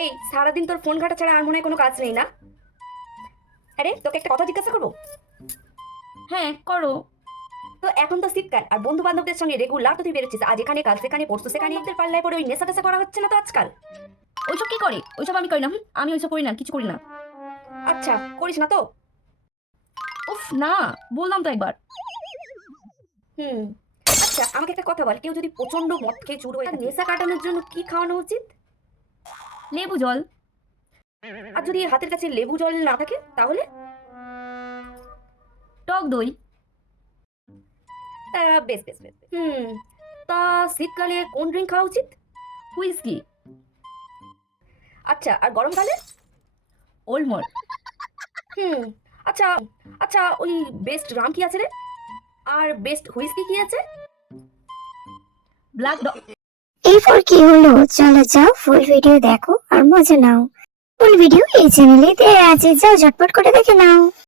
এই সারাদিন তোর ফোন ঘাটা ছাড়া আর মনে হয় কোনো কাজ নেই না? আরে তোকে একটা কথা জিজ্ঞাসা করবো? হ্যাঁ, করো। তো এখন তো শীতকাল, আর বন্ধু বান্ধবদের সঙ্গে রেগুলার তো তুই বেরোচ্ছিস, আজ এখানে কাল সেখানে, পরশু সেখানে, তোর পাল্লায় পরে ওই নেশা টেশা করা হচ্ছে না তো আজকাল? ওইসব কি করে? ওইসব আমি করি না। আমি ওইসব করি না, কিছু করি না। আচ্ছা, করিস না তো? উফ না, বললাম তো একবার। হুম। আচ্ছা, আমাকে একটা কথা বল, কেউ যদি প্রচন্ড মদ খেয়ে চুর হয়ে থাকে, নেশা কাটানোর জন্য কি খাওয়ানো উচিত? লেবু জল। আর যদি হাতের কাছে লেবু জল না থাকে তাহলে? টক দই। তা বেশ বেশ বেশ বেশ। তা শীতকালে কোন ড্রিঙ্ক খাওয়া উচিত? হুইস্কি। আচ্ছা, আর গরমকালে? Old malt. হুম। আচ্ছা। আচ্ছা, ওই বেস্ট রাম কি আছে রে? আর বেস্ট হুইস্কি কি আছে? Black dog. এরপর কি হলো, চলো যাও ফুল ভিডিও দেখো আর মজা নাও। ফুল ভিডিও এই চ্যানেলে দেয়া আছে, যাও ঝটপট করে দেখে নাও।